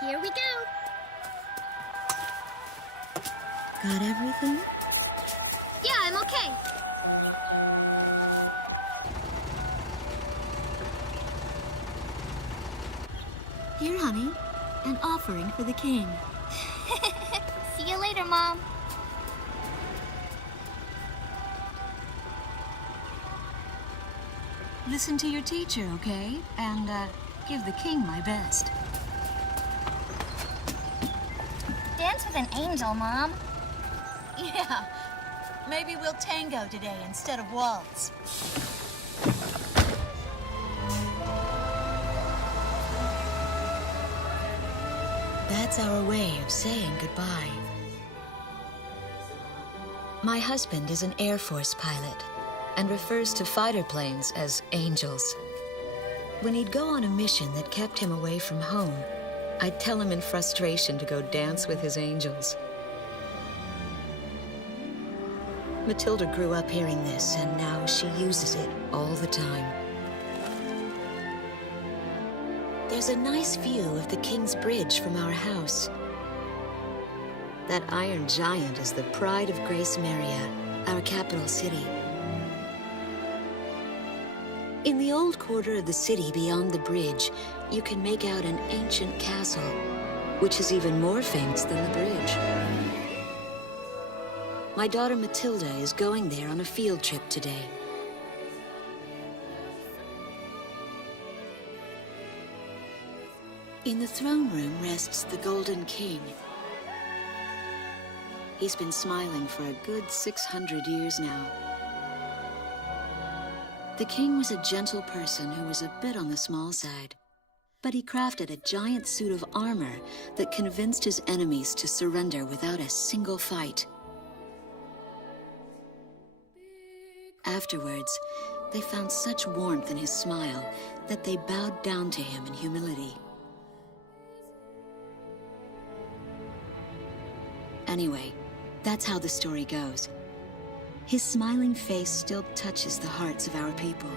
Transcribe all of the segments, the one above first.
Here we go. Got everything? Yeah, I'm okay. Here, honey. An offering for the king. See you later, Mom. Listen to your teacher, okay? And, give the king my best. Dance with an angel, Mom. Yeah. Maybe we'll tango today instead of waltz. That's our way of saying goodbye. My husband is an Air Force pilot and refers to fighter planes as angels. When he'd go on a mission that kept him away from home, I'd tell him in frustration to go dance with his angels. Matilda grew up hearing this, and now she uses it all the time. There's a nice view of the King's Bridge from our house. That iron giant is the pride of Gracemeria, our capital city. In the old quarter of the city beyond the bridge, you can make out an ancient castle, which is even more famous than the bridge. My daughter Matilda is going there on a field trip today. In the throne room rests the Golden King. He's been smiling for a good 600 years now. The king was a gentle person who was a bit on the small side, but he crafted a giant suit of armor that convinced his enemies to surrender without a single fight. Afterwards, they found such warmth in his smile that they bowed down to him in humility. Anyway, that's how the story goes. His smiling face still touches the hearts of our people.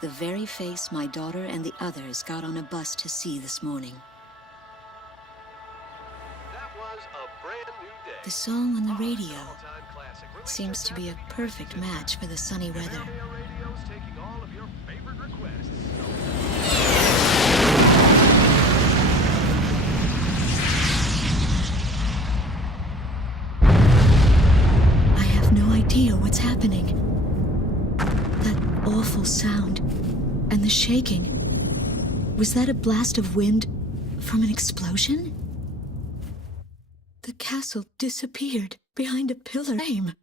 The very face my daughter and the others got on a bus to see this morning. That was a brand new day. The song on the radio seems to be a perfect match for the sunny weather. Radio's taking all of your favorite requests. I have no idea what's happening. That awful sound and the shaking. Was that a blast of wind from an explosion? The castle disappeared behind a pillar frame.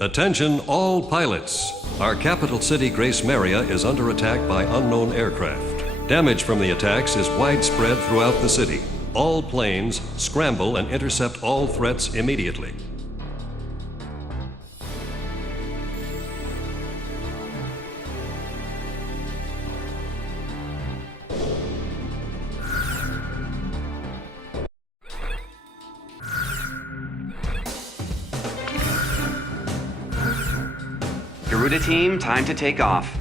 Attention all pilots. Our capital city, Gracemeria, is under attack by unknown aircraft. Damage from the attacks is widespread throughout the city. All planes scramble and intercept all threats immediately. Garuda team, time to take off.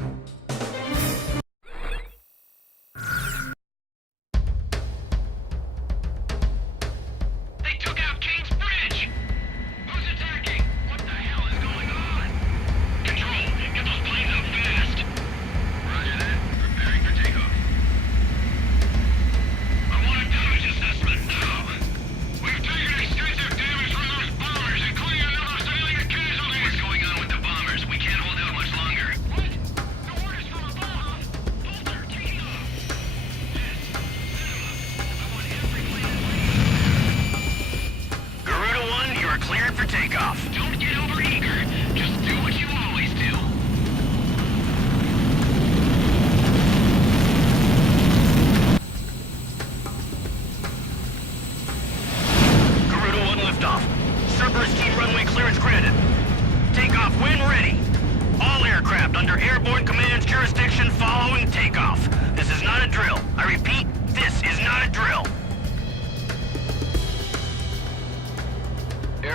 They took out King's Bridge! Who's attacking? What the hell is going on? Control, get those planes up fast! Roger that. Preparing for takeoff. I want a damage assessment now! We've taken extensive damage from those bombers, including another civilian casualty! What's going on with the bombers? We can't hold out much longer. What?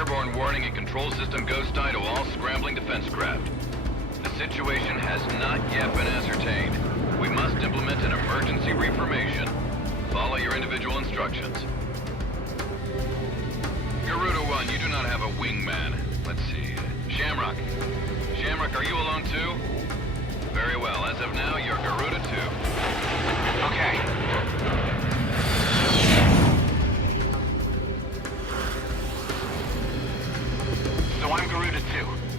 airborne warning and control system ghost eye to all scrambling defense craft. The situation has not yet been ascertained. We must implement an emergency reformation. Follow your individual instructions. Garuda 1, you do not have a wingman. Let's see. Shamrock. Shamrock, are you alone too? Very well. As of now, you're Garuda 2. Okay. So I'm Garuda 2.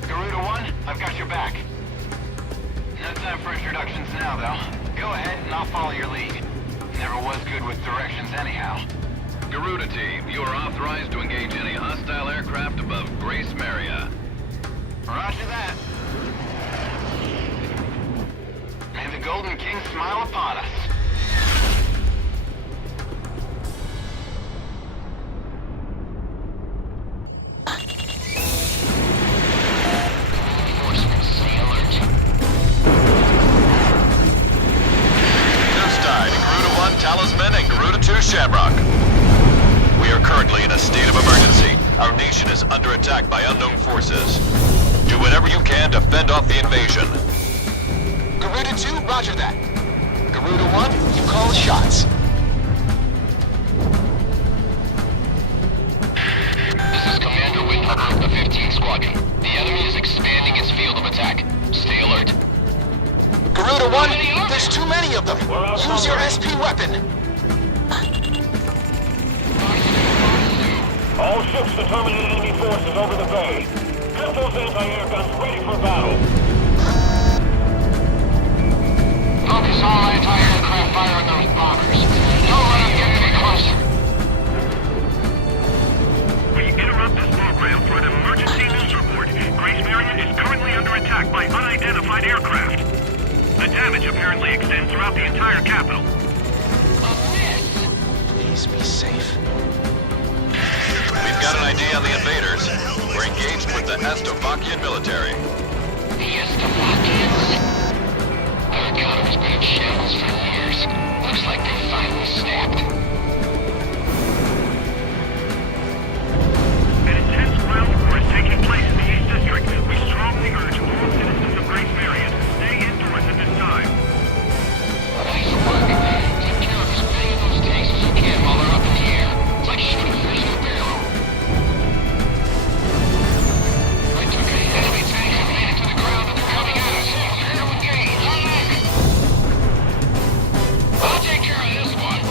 Garuda 1, I've got your back. No time for introductions now, though. Go ahead and I'll follow your lead. Never was good with directions anyhow. Garuda Team, you are authorized to engage any hostile aircraft above Gracemeria. Roger that. May the Golden King smile upon us. Reinforcements, stay alert. News died. Garuda 1, Talisman, and Garuda 2, Shamrock. We are currently in a state of emergency. Our nation is under attack by unknown forces. Do whatever you can to fend off the invasion. Garuda 2, roger that. Garuda 1, you call the shots. This is Commander Windhugger of the 15th Squadron. The enemy is expanding its field of attack. Stay alert. Garuda 1, there's too many of them. Use your SP weapon. All ships to terminate enemy forces over the bay. Get those anti-air guns ready for battle. Focus all anti-aircraft fire on those bombers. Don't let them get any closer. We interrupt this program for an emergency news report. Gracemeria is currently under attack by unidentified aircraft. The damage apparently extends throughout the entire capital. Please be safe. We've got an idea on the invaders. We're engaged with the Estovakian military. The Estovakians? Their economy's been in shambles for years. Looks like they finally snapped. An intense ground war is taking place in the East District. We strongly urge all citizens of Gracemeria to stay indoors at this time. Nice work. Take care of as many of those tanks as you can while they're up in the air. It's like shooting fish in a barrel. I took a enemy tank and made it to the ground and they're coming at us. Here to engage. I'll take care of this one.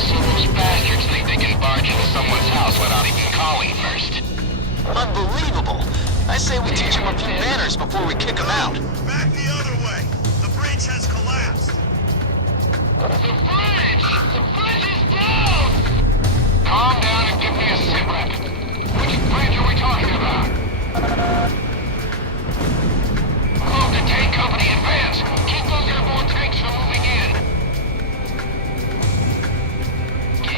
So those bastards think they can barge into someone's house without even calling first. Unbelievable. I say we teach them a few manners before we kick them out. Back the other way. The bridge has collapsed. The bridge! The bridge is down! Calm down and give me a sit rep. Which bridge are we talking about? Move the tank company, advance! Keep those airborne tanks from moving in!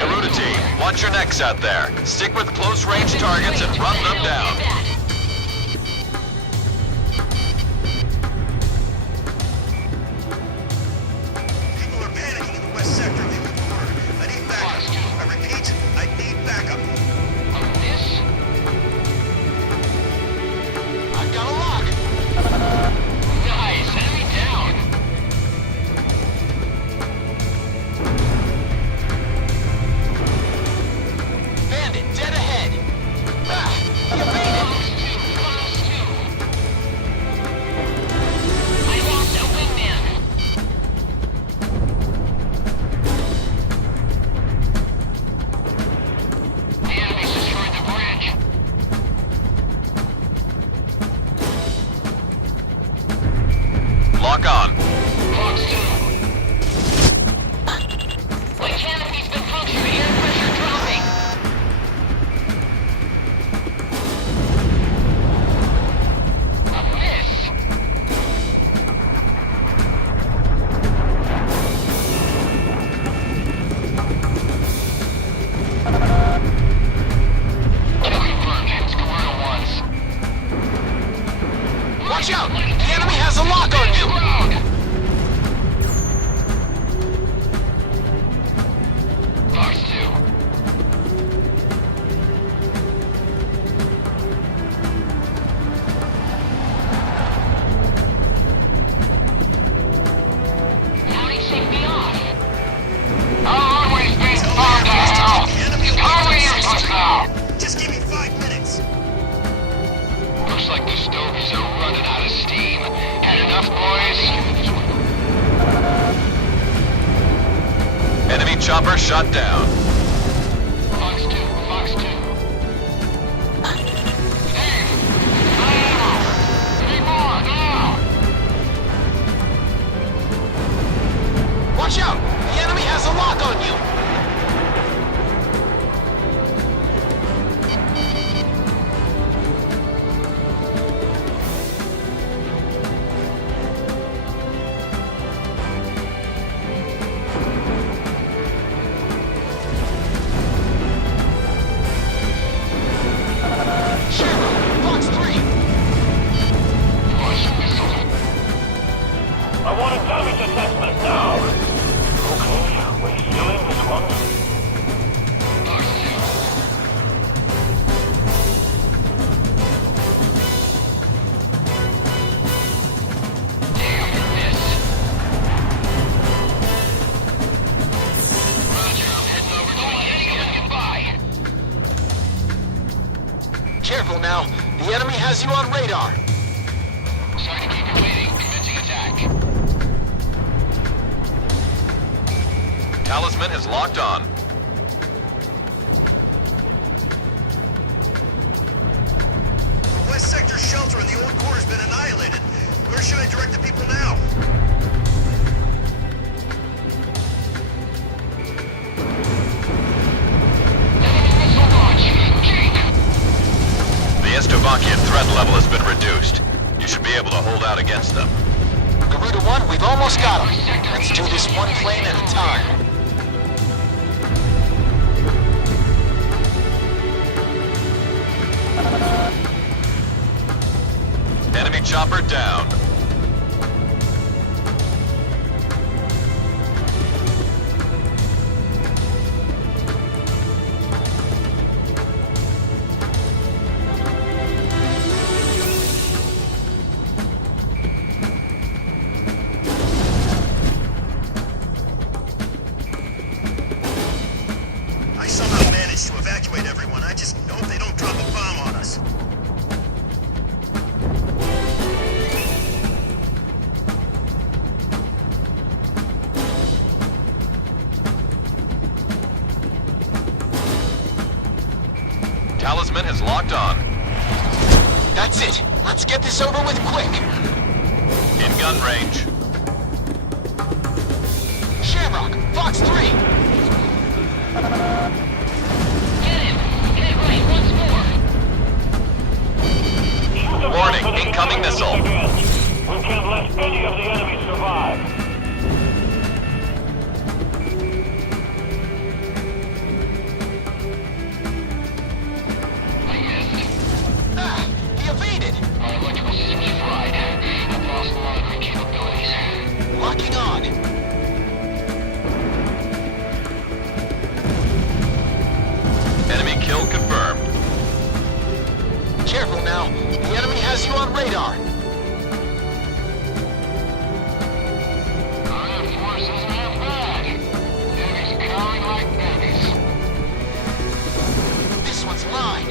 Garuda Team, watch your necks out there. Stick with close-range targets and run them down. People are panicking in the west sector of the old border. I need backup. I repeat, I need backup. On this? I've got a lock. Nice, enemy down! Bandit, dead ahead. Ah, you made it. Close two. I lost a wingman. The enemy's destroyed the bridge. Lock on. Fox 2. My canopy's been punctured. Air pressure dropping. A miss. Kill confirmed. It's Garuda 1's. Watch out. The enemy has a lock on you. Ground. shot down. Fox 2, Fox 2. Hey! Ammo! Need more, now! Watch out! The enemy has a lock on you! Fox 3! I want a damage assessment now. Okay, we're still in this one. Fox 2. Damn, miss. Roger, I'm heading over to the goodbye. Careful now. The enemy has you on radar. Sorry to keep you waiting. Commencing attack. Talisman is locked on. The West Sector shelter in the old quarter's been annihilated. Where should I direct the people now? Enemy missile launch. Jake! The Estovakian threat level has been reduced. You should be able to hold out against them. Garuda 1, we've almost got him. Let's do this one plane at a time. Enemy chopper down. I somehow managed to evacuate everyone. I just hope they don't drop a bomb on us. Talisman is locked on. That's it. Let's get this over with quick. In gun range. Shamrock, Fox 3! Get him! Hit right once more! Warning, incoming missile. We can't let any of the enemy survive. I missed. Ah, he evaded! My electrical system's fried. I've lost monitoring capabilities. Locking on. Enemy kill confirmed. Careful now. The enemy has you on radar. Our force isn't half bad. Enemies cowering like babies. This one's mine.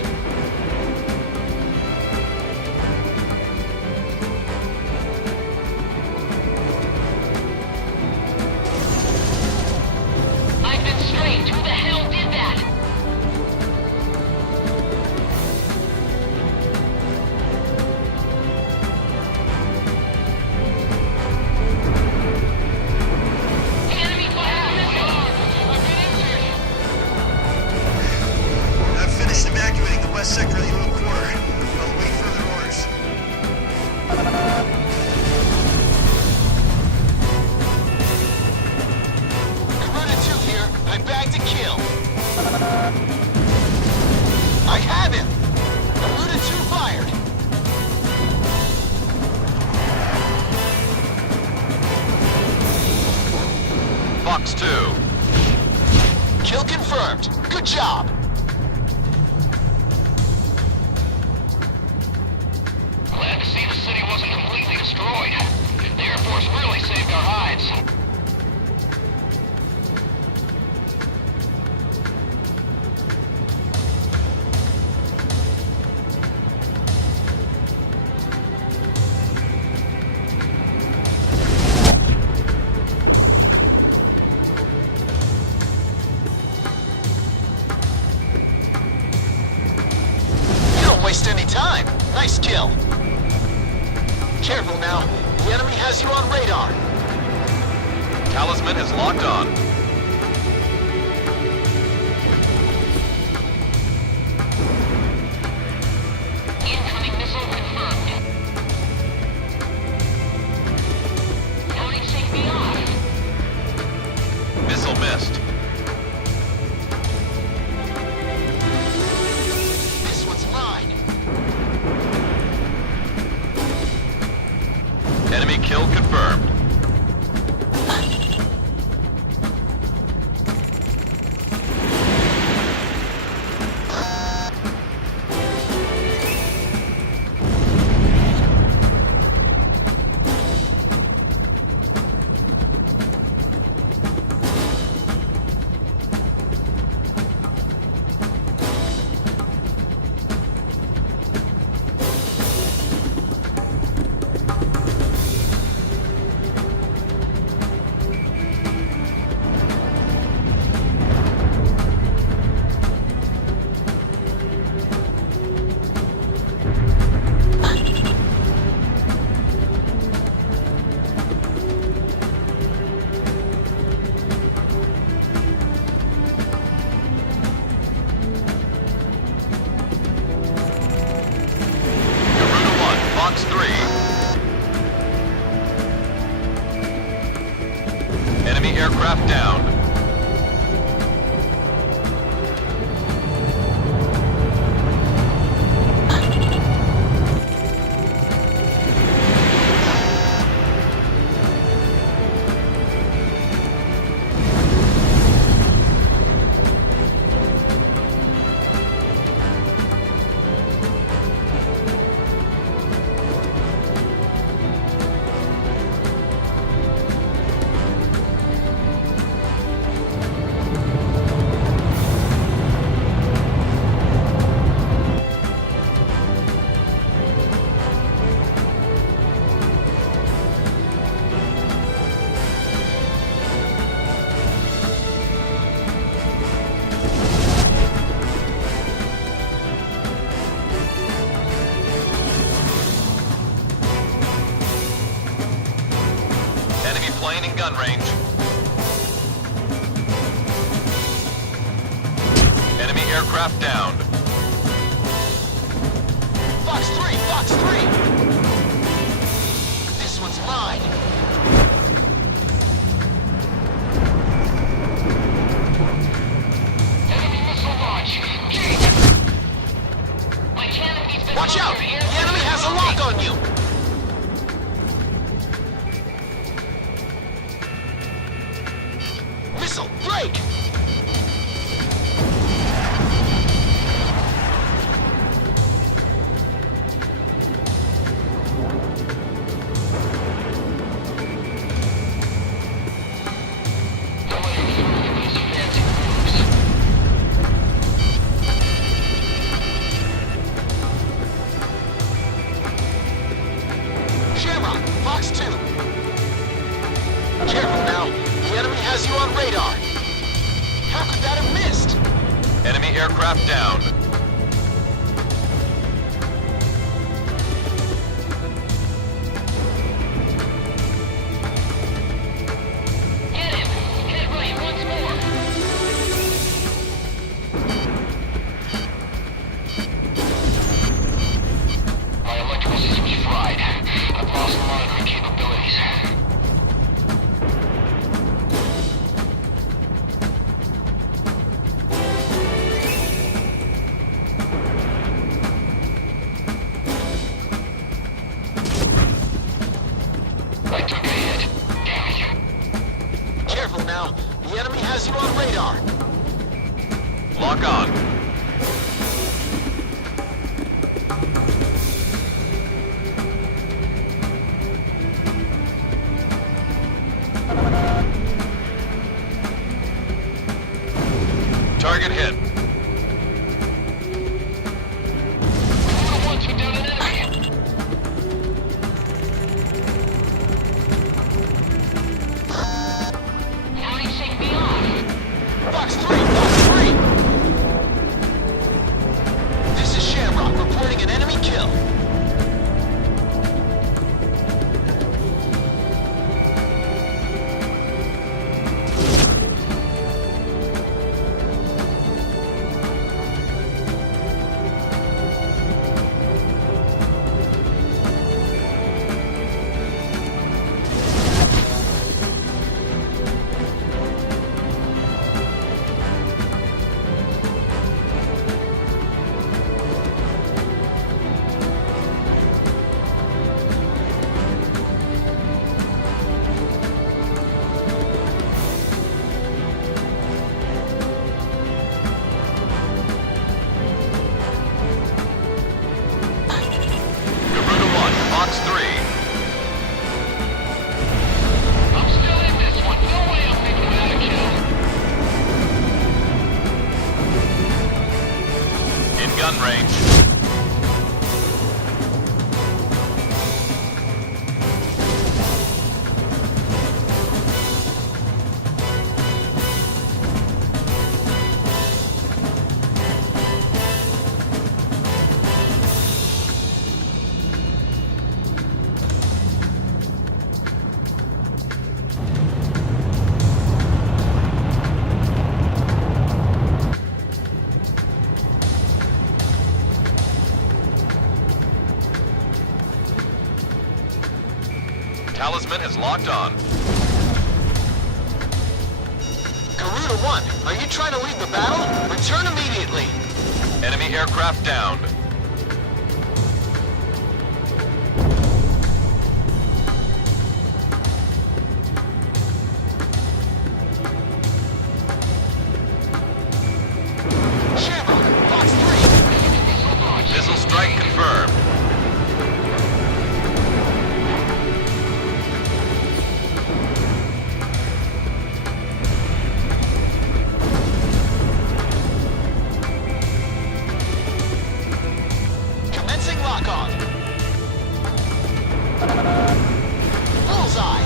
I've been strained. Who the hell did that? Enemy fire missile! I've been injured! I've finished evacuating the West Sector of the old quarter. I'll wait further orders. Garuda 2 here. I'm back to kill. I have him! Garuda 2 fired. Fox 2. Kill confirmed. Good job. Glad to see the city wasn't completely destroyed. The Air Force really saved our hides. The enemy has you on radar. Talisman is locked on. Incoming missile confirmed. Tony, take me off. Missile missed. This one's mine. Enemy kill confirmed. Fox 3. Enemy aircraft down. Plane in gun range. Enemy aircraft downed. Fox 3! Fox 3! This one's mine. Enemy missile launch. My canopy's been Watch out! covered. The enemy has a lock on you! Missile, break! Shamrock, Fox 2. Careful now. The enemy has you on radar. How could that have missed? Enemy aircraft downed. Get him! Head right once more! My electrical system's fried. I've lost monitoring capabilities. I took a hit. Damn it. Careful now. The enemy has you on radar. Lock on. Target hit. One took down an enemy. Now you take me off. Fox 3! Fox 3! This is Shamrock reporting an enemy kill. talisman has locked on. Garuda 1, are you trying to leave the battle? Return immediately. Enemy aircraft downed. Shamrock, Fox 3. Missile strike confirmed. Commencing lock-on. Bullseye.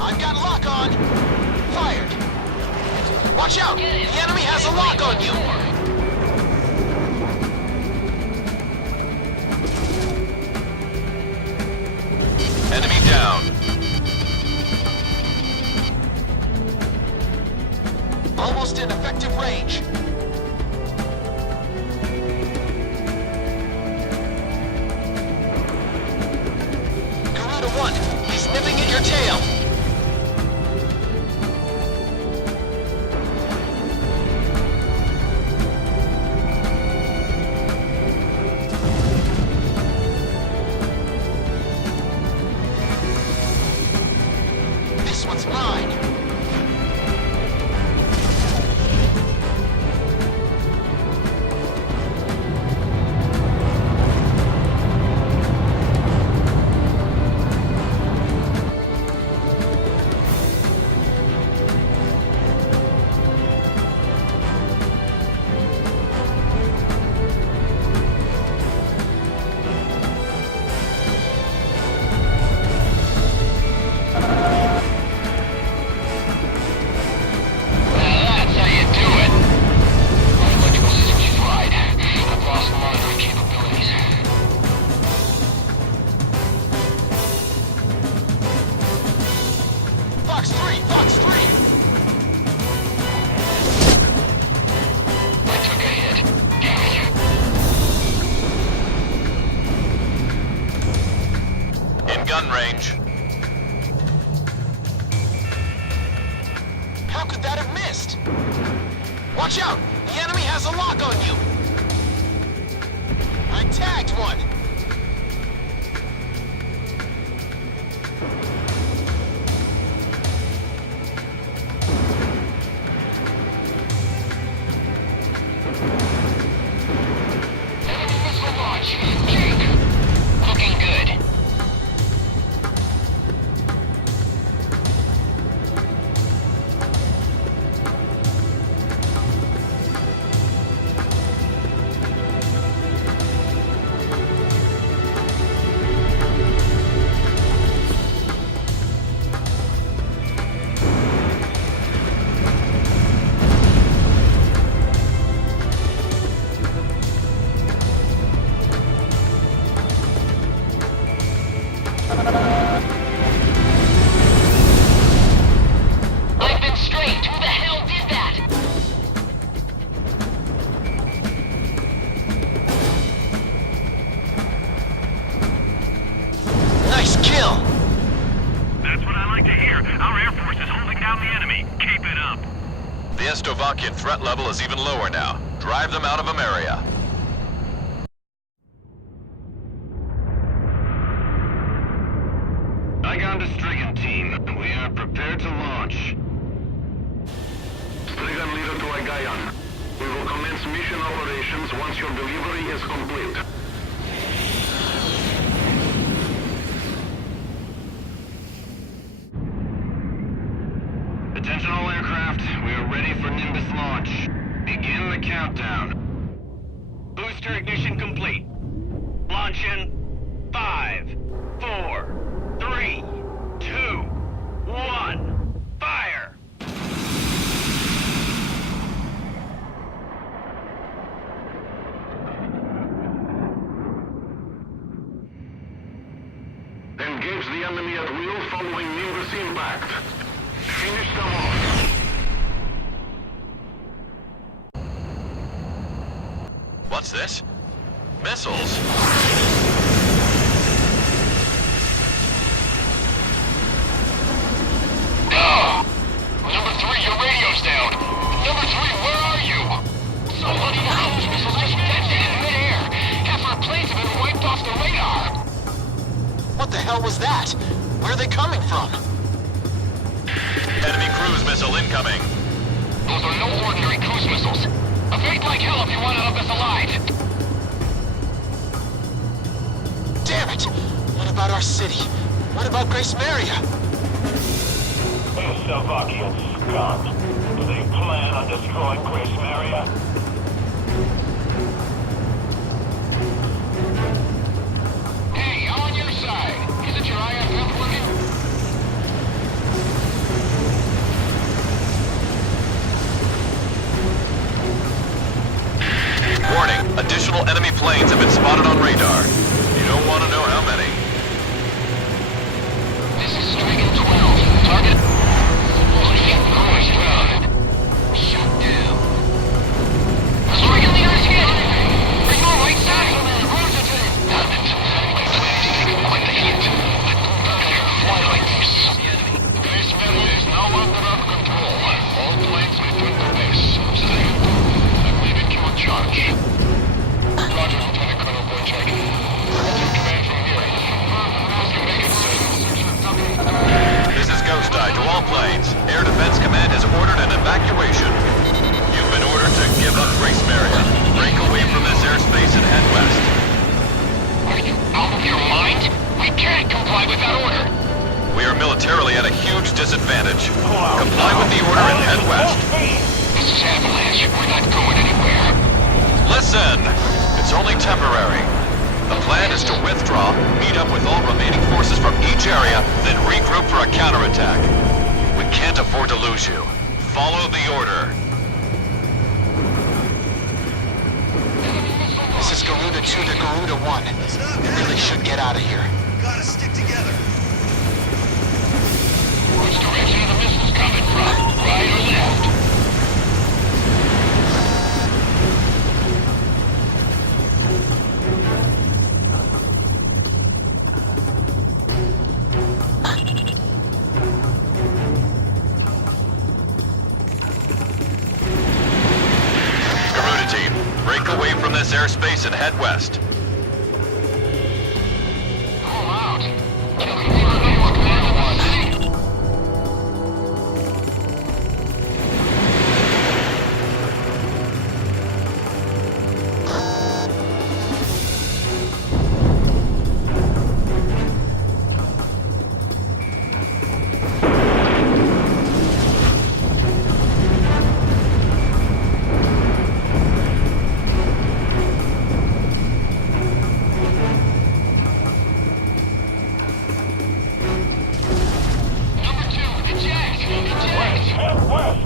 I've got lock on. Fired. Watch out! The enemy has a lock on you! Enemy down. Almost in effective range. Garuda 1, he's nipping at your tail. This one's mine. That's how you do it. My electrical system's fried. I've lost monitoring capabilities. Fox 3, Fox 3. I took a hit. Damn it. In gun range. How could that have missed? Watch out! The enemy has a lock on you! I tagged one! Enemy missile launch. Jake. Looking good. I've been strafed. Who the hell did that? Nice kill! That's what I like to hear. Our Air Force is holding down the enemy. Keep it up. The Estovakian threat level is even lower now. Drive them out of Ameria. Igon to Strigan team. We are prepared to launch. Strigan leader to Igayan. We will commence mission operations once your delivery is complete. Attention all aircraft, we are ready for Nimbus launch. Begin the countdown. Booster ignition complete. Launch in 5, 4, 3, 2, 1. Fire! Engage the enemy at will following Nimbus impact. Finish them off. What's this? Missiles? Number 3, your radio's down. Number 3, where are you? Somebody knows missiles just dented in midair. Half our planes have been wiped off the radar. What the hell was that? Where are they coming from? Enemy cruise missile incoming. Those are no ordinary cruise missiles. Evade like hell if you want out of this alive. Damn it! What about our city? What about Gracemeria? You Slovakian scum. Do they plan on destroying Gracemeria? Hey, I'm on your side. Isn't your IFF working? Warning, additional enemy planes have been spotted on radar. You don't want to know how many. This is Strigan 12. Target. Course grounded. Shut down. Strigan leader is hit. Bring your right side. Roger to it. Damn it. My plans are taking quite the hit. Better fly like this. Gracemeria is now under our control. All planes return to base. I'm leaving you in charge. Roger, Lieutenant Colonel Boychuk. Take command from here. As you make it, sir. This is Ghost Eye to all planes. Air Defense Command has ordered an evacuation. You've been ordered to give up Gracemeria. Break away from this airspace and head west. Are you out of your mind? We can't comply with that order. We are militarily at a huge disadvantage. Comply with the order and head west. This is Avalanche. We're not going anywhere. Listen! It's only temporary. The plan is to withdraw, meet up with all remaining forces from each area, then regroup for a counterattack. We can't afford to lose you. Follow the order. This is Garuda 2 to Garuda 1. We really should get out of here. Gotta stick together. Which direction are the missiles coming from? Right or left? Garuda team, break away from this airspace and head west. Pull out. Can we leave a new command in the city? Number 2, eject! Eject! West!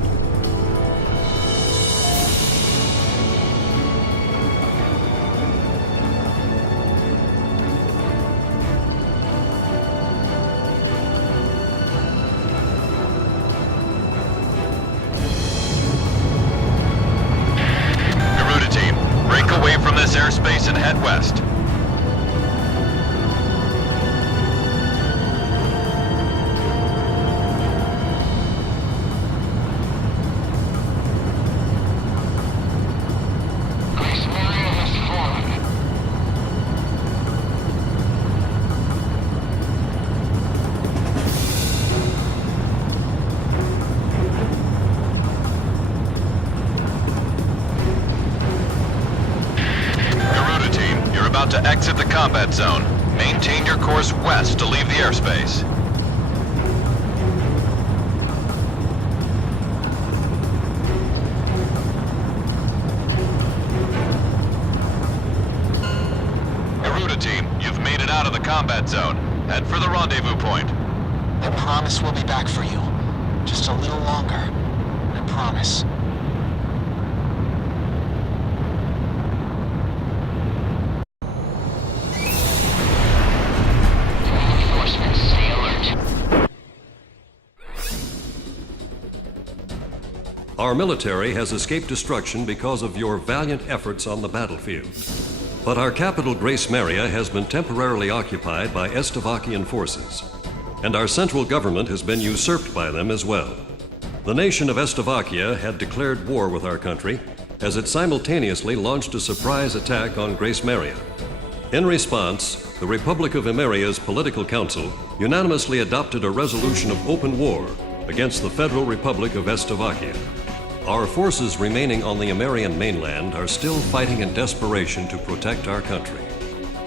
Garuda team, break away from this airspace and head west. Gracemeria has fallen. Garuda team, you're about to exit the combat zone. Maintain your course west to leave the airspace. combat zone. Head for the rendezvous point. I promise we'll be back for you. Just a little longer. I promise. Reinforcements, stay alert. Our military has escaped destruction because of your valiant efforts on the battlefield. But our capital, Gracemeria, has been temporarily occupied by Estavakian forces, and our central government has been usurped by them as well. The nation of Estavakia had declared war with our country as it simultaneously launched a surprise attack on Gracemeria. In response, the Republic of Emeria's political council unanimously adopted a resolution of open war against the Federal Republic of Estavakia. Our forces remaining on the Emerian mainland are still fighting in desperation to protect our country.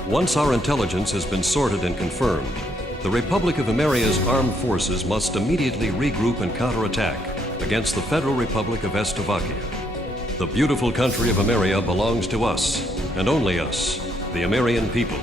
Once our intelligence has been sorted and confirmed, the Republic of Emeria's armed forces must immediately regroup and counterattack against the Federal Republic of Estavakia. The beautiful country of Emeria belongs to us, and only us, the Emerian people.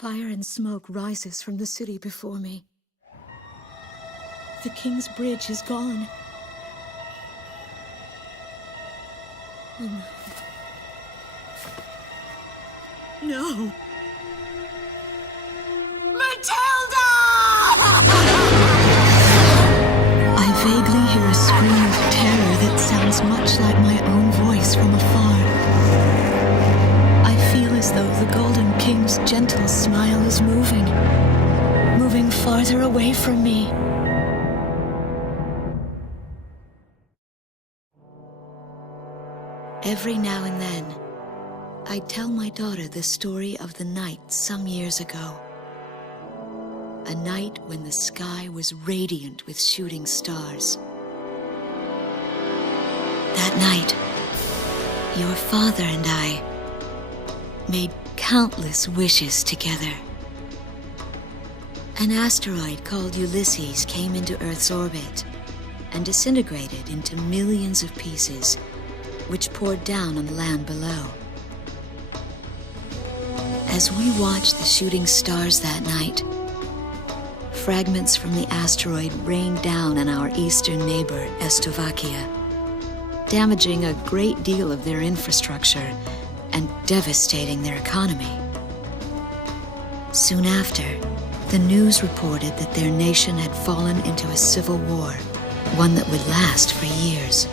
Fire and smoke rises from the city before me. The King's Bridge is gone. Oh, no. No! Matilda! I vaguely hear a scream of terror that sounds much like my own voice from afar. I feel as though the Golden King's gentle smile is moving farther away from me. Every now and then, I tell my daughter the story of the night some years ago. A night when the sky was radiant with shooting stars. That night, your father and I made countless wishes together. An asteroid called Ulysses came into Earth's orbit and disintegrated into millions of pieces, which poured down on the land below. As we watched the shooting stars that night, fragments from the asteroid rained down on our eastern neighbor, Slovakia, damaging a great deal of their infrastructure and devastating their economy. Soon after, the news reported that their nation had fallen into a civil war, one that would last for years.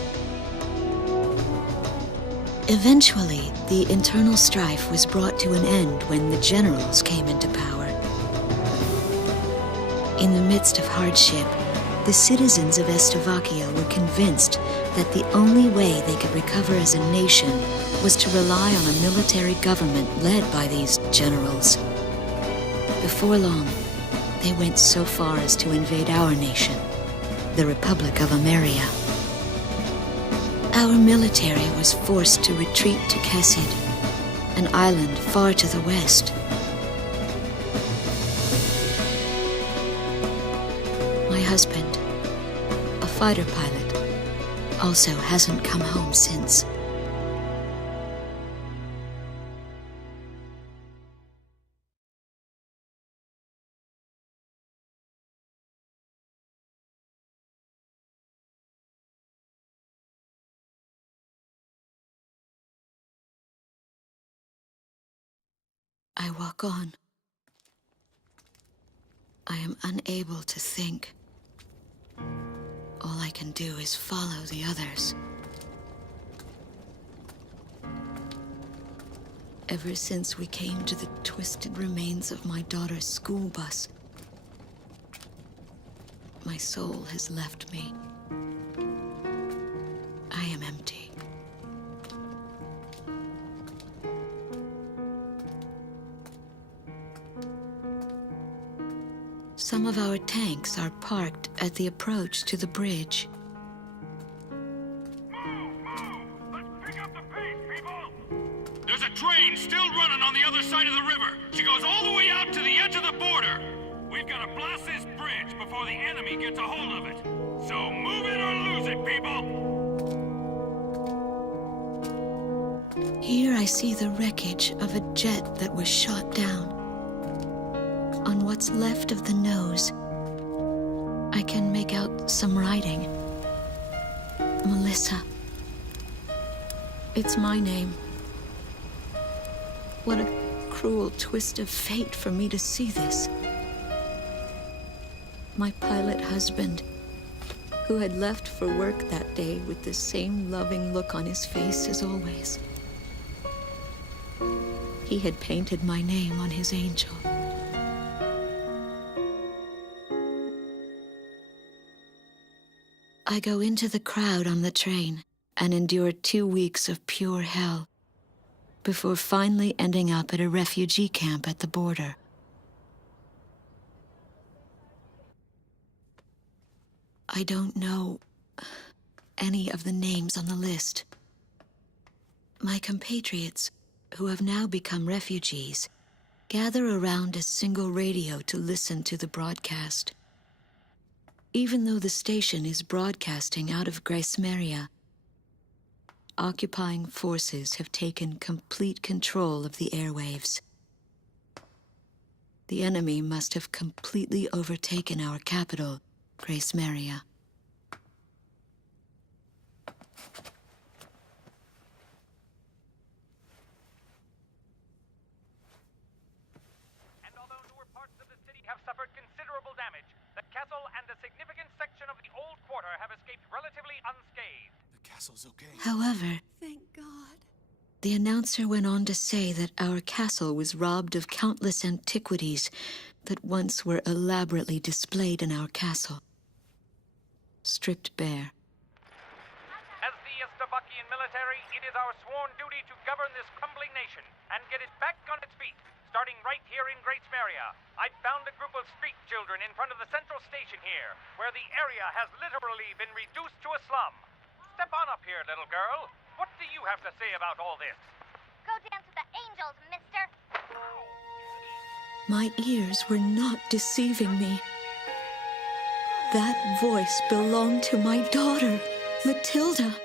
Eventually, the internal strife was brought to an end when the generals came into power. In the midst of hardship, the citizens of Slovakia were convinced that the only way they could recover as a nation was to rely on a military government led by these generals. Before long, they went so far as to invade our nation, the Republic of Ameria. Our military was forced to retreat to Kesid, an island far to the west. My husband, a fighter pilot, also hasn't come home since. I walk on. I am unable to think. All I can do is follow the others. Ever since we came to the twisted remains of my daughter's school bus, my soul has left me. I am empty. Some of our tanks are parked at the approach to the bridge. Let's pick up the pace, people! There's a train still running on the other side of the river. She goes all the way out to the edge of the border. We've got to blast this bridge before the enemy gets a hold of it. So move it or lose it, people! Here I see the wreckage of a jet that was shot down. On what's left of the nose, I can make out some writing. Melissa. It's my name. What a cruel twist of fate for me to see this. My pilot husband, who had left for work that day with the same loving look on his face as always. He had painted my name on his angel. I go into the crowd on the train and endure 2 weeks of pure hell before finally ending up at a refugee camp at the border. I don't know any of the names on the list. My compatriots, who have now become refugees, gather around a single radio to listen to the broadcast. Even though the station is broadcasting out of Gracemeria, occupying forces have taken complete control of the airwaves. The enemy must have completely overtaken our capital, Gracemeria. And although newer parts of the city have suffered considerable damage, the castle and a significant section of the old quarter have escaped relatively unscathed. The castle's okay. However, Thank God. the announcer went on to say that our castle was robbed of countless antiquities that once were elaborately displayed in our castle. Stripped bare. As the Estabakian military, it is our sworn duty to govern this crumbling nation and get it back on its feet, starting right here in Gracemeria. I found a group of street children in front of the central station here, where the area has literally been reduced to a slum. Step on up here, little girl. What do you have to say about all this? Go dance with the angels, mister. My ears were not deceiving me. That voice belonged to my daughter, Matilda.